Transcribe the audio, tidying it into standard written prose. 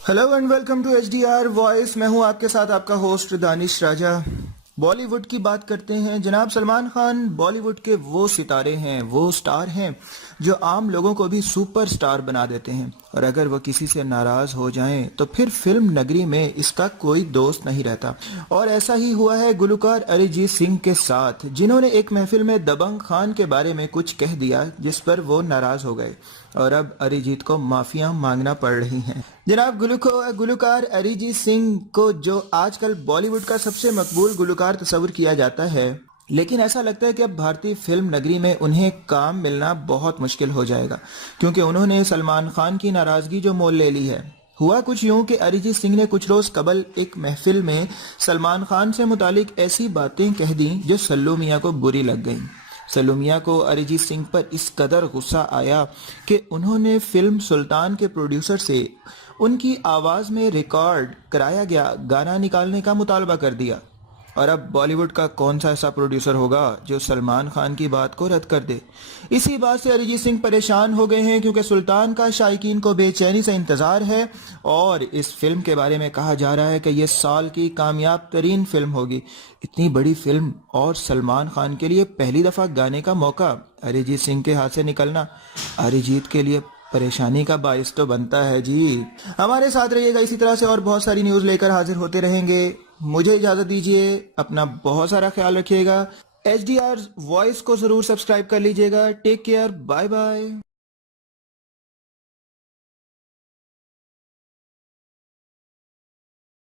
Hello and welcome to HDR voice. मैं हूं आपके साथ आपका होस्ट दानिश राजा। बॉलीवुड की बात करते हैं। जनाब सलमान खान बॉलीवुड के वो सितारे हैं, वो स्टार हैं जो आम लोगों को भी सुपर स्टार बना देते हैं। और अगर वो किसी से नाराज हो जाएं तो फिर फिल्म नगरी में इसका कोई दोस्त नहीं रहता। और ऐसा ही हुआ है गुलकार अरिजीत सिंह के साथ, जिन्होंने एक महफिल में दबंग खान के बारे में कुछ कह दिया जिस पर वो नाराज हो गए और अब अरिजीत को माफिया मांगना पड़ रही हैं। जनाब गुलकार अरिजीत सिंह को जो आजकल बॉलीवुड का सबसे मकबूल गुलकार तस्वुर किया जाता है, लेकिन ऐसा लगता है कि अब भारतीय फिल्म नगरी में उन्हें काम मिलना बहुत मुश्किल हो जाएगा, क्योंकि उन्होंने सलमान खान की नाराजगी जो मोल ले ली है। हुआ कुछ यूं कि अरिजीत सिंह ने कुछ रोज कबल एक महफिल में सलमान खान से मुतालिक ऐसी बातें कह दी जो सल्लू मियां को बुरी लग गई। सल्लू मियां को अरिजीत सिंह पर इस कदर गुस्सा आया कि उन्होंने फिल्म सुल्तान के प्रोड्यूसर से उनकी आवाज में रिकॉर्ड कराया गया गाना निकालने का मुतालबा कर दिया। और अब बॉलीवुड का कौन सा ऐसा प्रोड्यूसर होगा जो सलमान खान की बात को रद्द कर दे। इसी बात से अरिजीत सिंह परेशान हो गए हैं, क्योंकि सुल्तान का शायकीन को बेचैनी से इंतजार है और इस फिल्म के बारे में कहा जा रहा है कि यह साल की कामयाब तरीन फिल्म होगी। इतनी बड़ी फिल्म और सलमान खान के लिए पहली दफा गाने का मौका अरिजीत सिंह के हाथ से निकलना अरिजीत के लिए परेशानी का बायस तो बनता है जी। हमारे साथ रहिएगा, इसी तरह से और बहुत सारी न्यूज लेकर हाजिर होते रहेंगे। मुझे इजाजत दीजिए, अपना बहुत सारा ख्याल रखिएगा। HDR वॉइस को जरूर सब्सक्राइब कर लीजिएगा। Take care, bye bye.